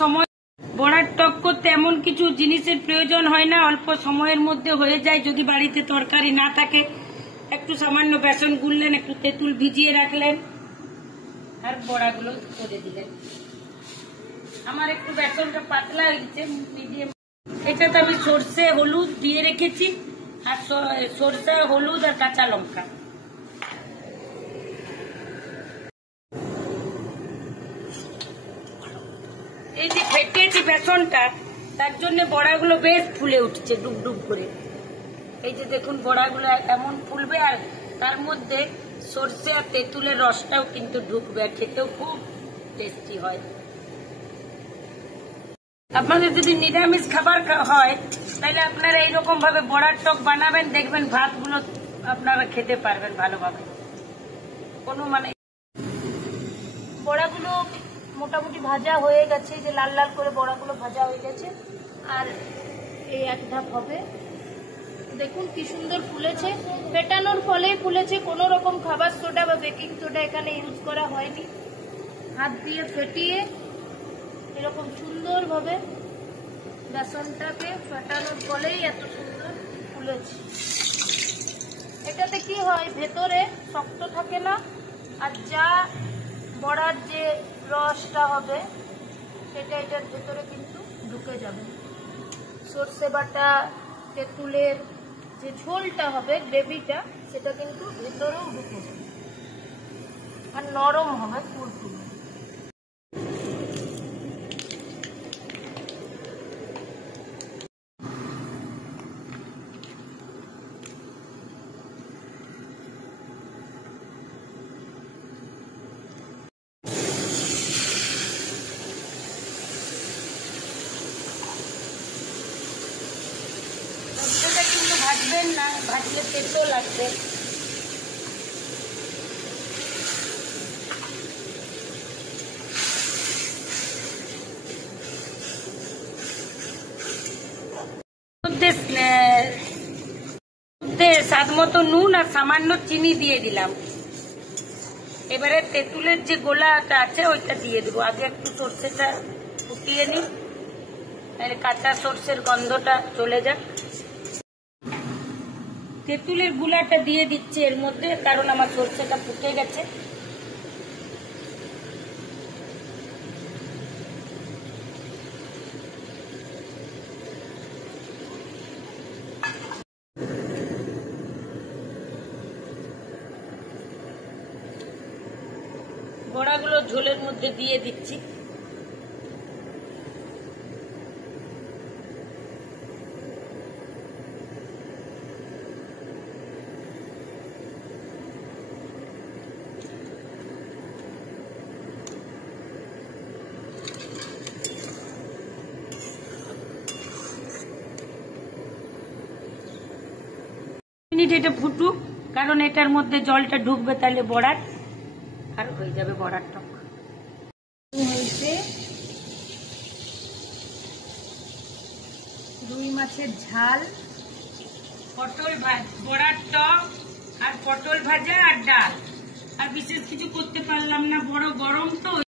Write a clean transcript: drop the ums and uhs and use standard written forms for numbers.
সময় বড়ার টক করতে এমন কিছু জিনিসের প্রয়োজন হয় না, অল্প সময়ের মধ্যে হয়ে যায়। যদি বাড়িতে তরকারি না থাকে একটু সামান্য বেসন গুললেন, একটু তেঁতুল ভিজিয়ে রাখলেন আর বড়াগুলো করে দিলেন। আমার একটু বেসনটা পাতলা হয়েছে, মিডিয়াম। এটাতে আমি সর্ষে হলুদ দিয়ে রেখেছি, আর সর্ষে হলুদ আর কাঁচা লঙ্কা। এই যে ফেটেছি বেসনটা, তার জন্য বড়াগুলো বেশ ফুলে উঠছে ডুবডুব করে। এই যে দেখুন বড়াগুলো এমন ফুলবে, আর তার মধ্যে সর্ষে আর তেঁতুলের রসটাও কিন্তু ঢুকবে, আর খেতেও খুব টেস্টি হয়। আপনাদের যদি নিরামিষ খাবার হয় তাহলে আপনারা এইরকম ভাবে বড়ার টক বানাবেন, দেখবেন ভাতগুলো আপনারা খেতে পারবেন ভালোভাবে। কোনো বড়াগুলো মোটামুটি ভাজা হয়ে গেছে, যে লাল লাল করে বড়াগুলো ভাজা হয়ে গেছে। আর এই এক ধাপ হবে, দেখুন কি সুন্দর ফুলেছে। ফেটানোর ফলে ফুলেছে, কোনো রকম খাবার সোডা বা বেকিং সোডা এখানে ইউজ করা হয়নি। হাত দিয়ে ফেটিয়ে এরকম সুন্দরভাবে বেসনটাকে ফেটানোর ফলেই এত সুন্দর ফুলেছে। এটাতে কি হয়, ভেতরে শক্ত থাকে না, আর যা বড়ার যে রসটা হবে সেটা এটার ভেতরে কিন্তু ঢুকে যাবে। সর্ষে বাটা, তেঁতুলের যে ঝোলটা হবে, গ্রেভিটা, সেটা কিন্তু ভেতরেও ঢুকে যাবে আর নরম হবে পুরপুরি। কিন্তু ভাজবেন না, ভাজলে তেতো লাগবে। স্বাদ মতো নুন আর সামান্য চিনি দিয়ে দিলাম। এবারে তেঁতুলের যে গোলাটা আছে ওইটা দিয়ে দেবো। আগে একটু সর্ষেটা ফুটিয়ে নিই, তাহলে কাঁচা সর্ষের গন্ধটা চলে যাক। তেঁতুলের গুলাটা দিয়ে দিচ্ছি এর মধ্যে, কারণ আমার সর্ষেটা ফুটে গেছে। বড়াগুলো ঝোলের মধ্যে দিয়ে দিচ্ছি। মিনিট এটা ফুটুক, কারণ এটার মধ্যে জলটা ঢুকবে, তাহলে বড়ার আর হয়ে যাবে বড়ার টক। হয়েছে রুই মাছের ঝাল, পটল বড়ার টক, আর পটল ভাজা আর ডাল। আর বিশেষ কিছু করতে পারলাম না, বড় গরম তো।